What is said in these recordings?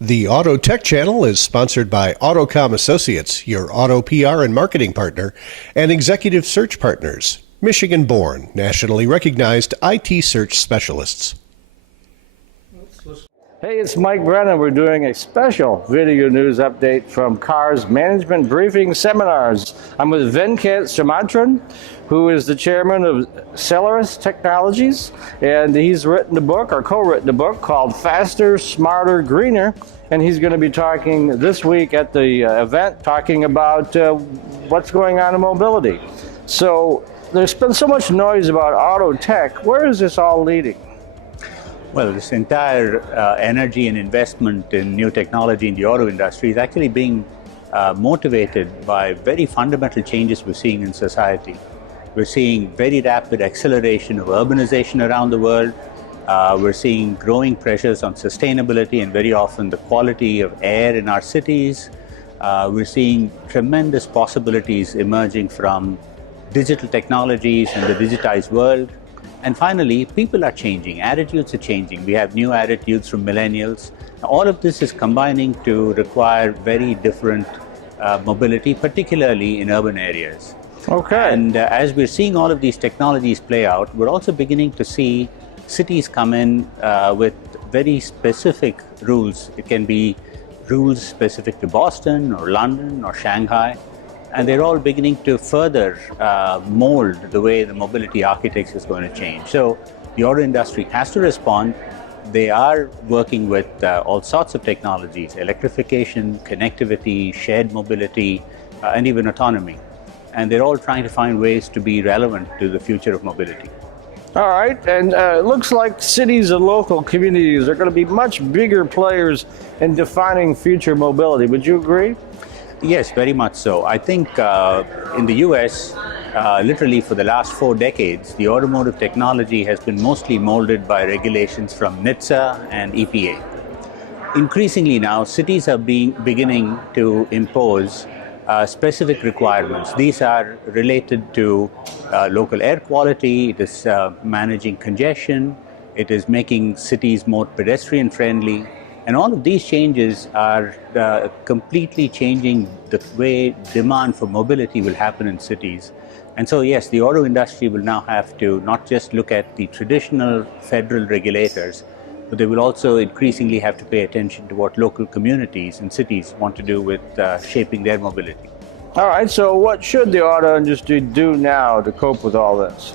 The Auto Tech Channel is sponsored by Autocom Associates, your auto PR and marketing partner, and Executive Search Partners, Michigan-born, nationally recognized IT search specialists. Hey, it's Mike Brennan. We're doing a special video news update from CAR's Management Briefing Seminars. I'm with Venkat Sumantran, who is the chairman of Celeris Technologies, and he's written a book, or co-written a book, called Faster, Smarter, Greener, and he's going to be talking this week at the event, talking about what's going on in mobility. So there's been so much noise about auto tech. Where is this all leading? Well, this entire energy and investment in new technology in the auto industry is actually being motivated by very fundamental changes we're seeing in society. We're seeing very rapid acceleration of urbanization around the world. We're seeing growing pressures on sustainability and very often the quality of air in our cities. We're seeing tremendous possibilities emerging from digital technologies and the digitized world. And finally, people are changing, attitudes are changing. We have new attitudes from millennials. All of this is combining to require very different mobility, particularly in urban areas. Okay. And as we're seeing all of these technologies play out, we're also beginning to see cities come in with very specific rules. It can be rules specific to Boston or London or Shanghai. And they're all beginning to further mold the way the mobility architecture is going to change. So the auto industry has to respond. They are working with all sorts of technologies: electrification, connectivity, shared mobility, and even autonomy. And they're all trying to find ways to be relevant to the future of mobility. All right, and it looks like cities and local communities are going to be much bigger players in defining future mobility. Would you agree? Yes, very much so. I think in the US, literally for the last 4 decades, the automotive technology has been mostly molded by regulations from NHTSA and EPA. Increasingly now, cities are beginning to impose specific requirements. These are related to local air quality, it is managing congestion, it is making cities more pedestrian friendly. And all of these changes are completely changing the way demand for mobility will happen in cities. And so, yes, the auto industry will now have to not just look at the traditional federal regulators, but they will also increasingly have to pay attention to what local communities and cities want to do with shaping their mobility. All right, so what should the auto industry do now to cope with all this?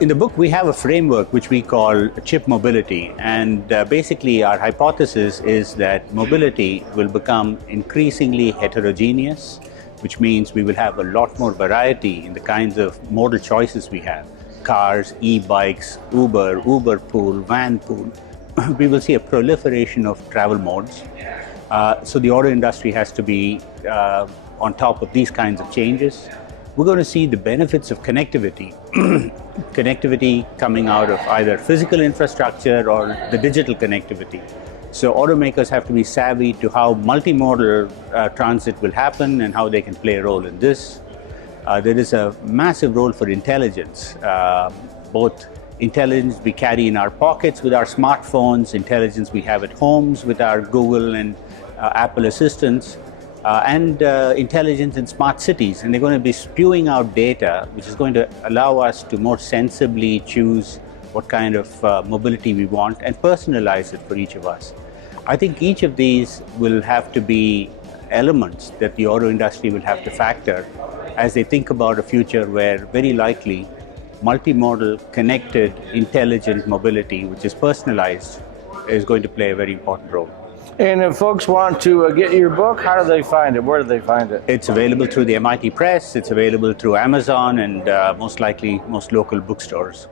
In the book, we have a framework which we call chip mobility. And basically, our hypothesis is that mobility will become increasingly heterogeneous, which means we will have a lot more variety in the kinds of modal choices we have. Cars, e-bikes, Uber pool, van pool. We will see a proliferation of travel modes. So the auto industry has to be on top of these kinds of changes. We're going to see the benefits of connectivity. Connectivity coming out of either physical infrastructure or the digital connectivity. So automakers have to be savvy to how multimodal transit will happen and how they can play a role in this. There is a massive role for intelligence, both intelligence we carry in our pockets with our smartphones, intelligence we have at homes with our Google and Apple assistants, and intelligence in smart cities. And they're going to be spewing out data, which is going to allow us to more sensibly choose what kind of mobility we want and personalize it for each of us. I think each of these will have to be elements that the auto industry will have to factor as they think about a future where very likely multimodal, connected, intelligent mobility, which is personalized, is going to play a very important role. And if folks want to get your book, how do they find it? Where do they find it? It's available through the MIT Press, it's available through Amazon, and most likely most local bookstores.